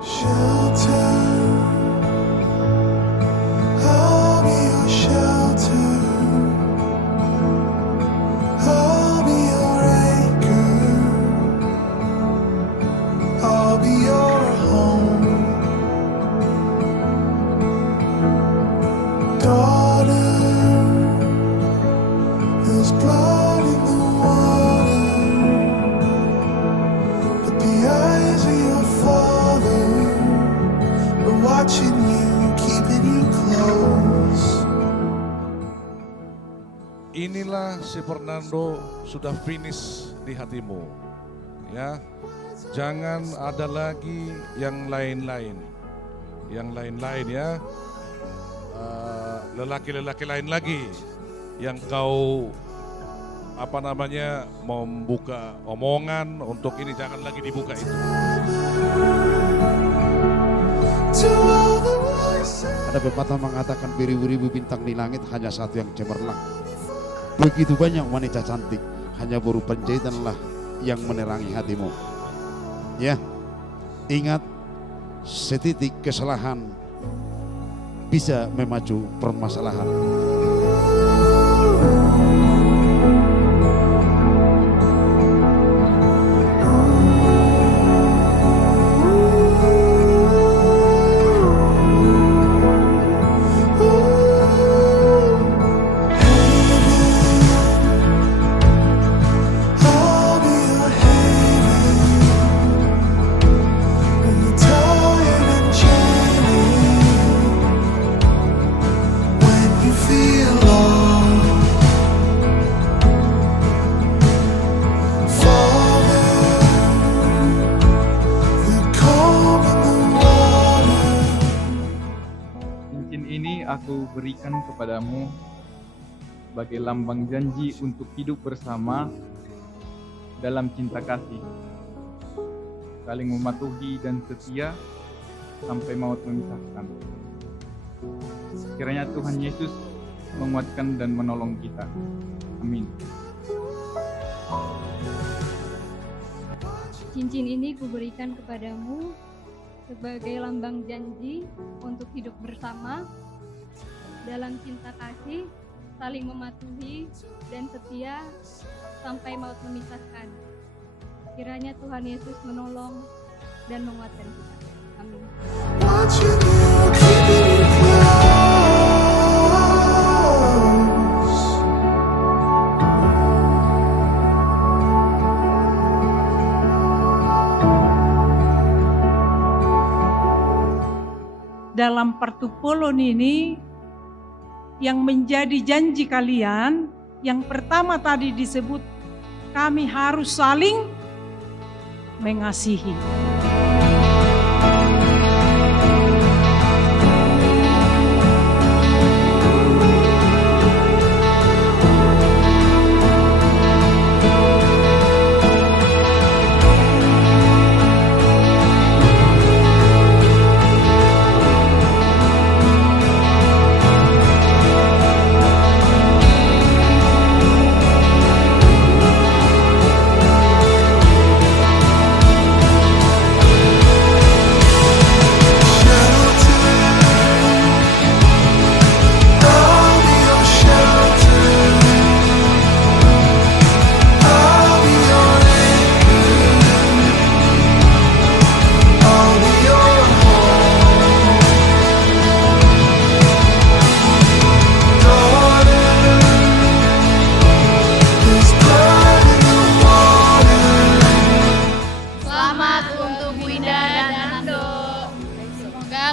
Shelter, I'll be your shelter. I'll be your anchor. I'll be your home. Daughter, there's blood in the water, but the eyes of your father are watching you, keeping you close. Inilah si Fernando sudah finish di hatimu, ya. Jangan ada lagi yang lain-lain, ya. Lelaki-lelaki lain lagi yang kau membuka omongan untuk ini, jangan lagi dibuka itu. Ada pepatah mengatakan beribu-ribu bintang di langit, hanya satu yang cemerlang. Begitu banyak wanita cantik, hanya berupa jahitanlah yang menerangi hatimu. Ya, ingat, setitik kesalahan bisa memacu permasalahan. Aku berikan kepadamu sebagai lambang janji untuk hidup bersama dalam cinta kasih, saling mematuhi dan setia sampai maut memisahkan. Kiranya Tuhan Yesus menguatkan dan menolong kita. Amin. Cincin ini kuberikan kepadamu sebagai lambang janji untuk hidup bersama dalam cinta kasih, saling mematuhi dan setia sampai maut memisahkan. Kiranya Tuhan Yesus menolong dan menguatkan kita. Amin. Dalam pertupulun ini, yang menjadi janji kalian, yang pertama tadi disebut, kami harus saling mengasihi.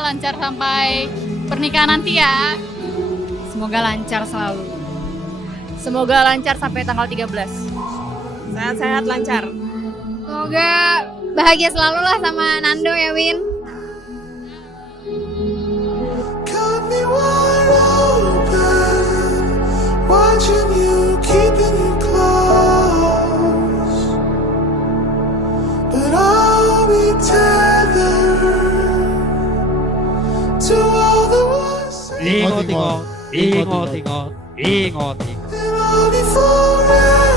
Lancar sampai pernikahan nanti ya. Semoga lancar selalu. Semoga lancar sampai tanggal 13. Sehat-sehat lancar. Semoga bahagia selalu lah sama Nando ya, Win. Kami wide open, watching you, keeping you close, but I'll be tethered to all the words. Ingot, ingot, ingot, ingot, ingot, ingot. And I'll be forever